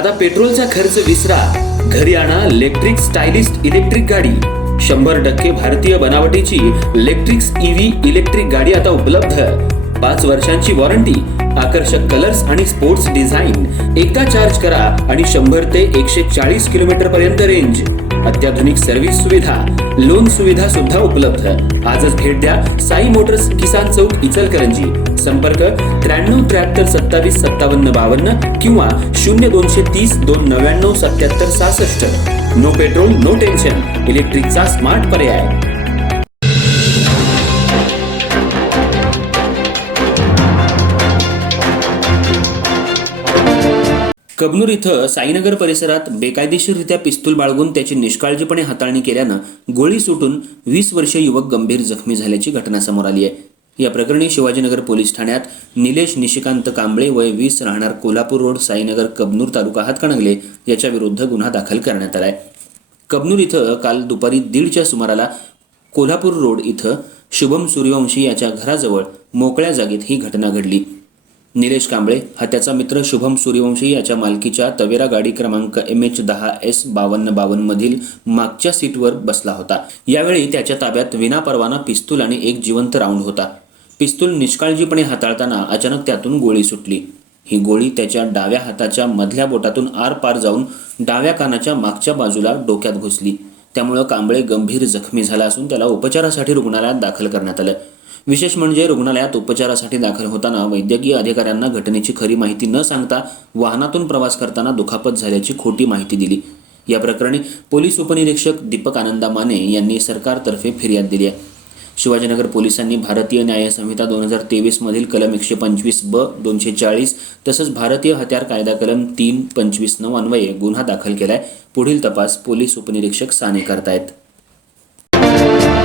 आता पेट्रोलचा खर्च विसरा, घरी आणा इलेक्ट्रिक स्टायलिस्ट इलेक्ट्रिक गाडी। 100% भारतीय बनावटीची इलेक्ट्रिक्स ईव्ही इलेक्ट्रिक गाडी आता उपलब्ध। 5 वर्षांची वॉरंटी, आकर्षक कलर्स आणि स्पोर्ट्स डिझाइन। एकदा चार्ज करा आणि 100 ते 140 किलोमीटर पर्यंत रेंज। अत्याधुनिक सर्व्हिस सुविधा, लोन सुविधा सुद्धा उपलब्ध। आजच भेट द्या साई मोटर्स, किसान चौक, इचलकरंजी। संपर्क 93 73 27 57 52 किंवा 0230 299 77 66। नो पेट्रोल नो टेन्शन, इलेक्ट्रिकचा स्मार्ट पर्याय। कबनूर इथं साईनगर परिसरात बेकायदेशीररित्या पिस्तूल बाळगून त्याची निष्काळजीपणे हाताळणी केल्यानं गोळी सुटून 20 वर्षीय युवक गंभीर जखमी झाल्याची घटना समोर आली आहे। या प्रकरणी शिवाजीनगर पोलीस ठाण्यात निलेश निशिकांत कांबळे वय 20 राहणार कोल्हापूर रोड साईनगर कबनूर तालुका हातकणंगले याच्या विरुद्ध गुन्हा दाखल करण्यात आलाय। कबनूर इथं काल दुपारी 1:30च्या सुमाराला कोल्हापूर रोड इथं शुभम सूर्यवंशी याच्या घराजवळ मोकळ्या जागेत ही घटना घडली। निलेश कांबळे हा त्याचा मित्र शुभम सूर्यवंशी याच्या मालकीच्या तवेरा गाडी क्रमांक MH10S5252 मधील मागच्या सीटवर बसला होता। यावेळी त्याच्या ताब्यात विनापरवाना पिस्तूल आणि एक जिवंत राऊंड होता। पिस्तूल निष्काळजीपणे हाताळताना अचानक त्यातून गोळी सुटली। ही गोळी त्याच्या डाव्या हाताच्या मधल्या बोटातून आरपार जाऊन डाव्या कानाच्या मागच्या बाजूला डोक्यात घुसली। त्यामुळे कांबळे गंभीर जखमी झाला असून त्याला उपचारासाठी रुग्णालयात दाखल करण्यात आलं। विशेष म्हणजे रुग्णालयात उपचारासाठी दाखल होताना वैद्यकीय अधिकाऱ्यांना घटनेची खरी माहिती न सांगता वाहनातून प्रवास करताना दुखापत झाल्याची खोटी माहिती दिली। या प्रकरणी पोलीस उपनिरीक्षक दीपक आनंदा माने यांनी सरकारतर्फे फिर्याद दिली आहे। शिवाजीनगर पोलिसांनी भारतीय न्याय संहिता 2023 मधील कलम 125(ब) 240 तसंच भारतीय हत्यार कायदा कलम 325(9) अन्वये गुन्हा दाखल केलाय। पुढील तपास पोलीस उपनिरीक्षक साने करतायत।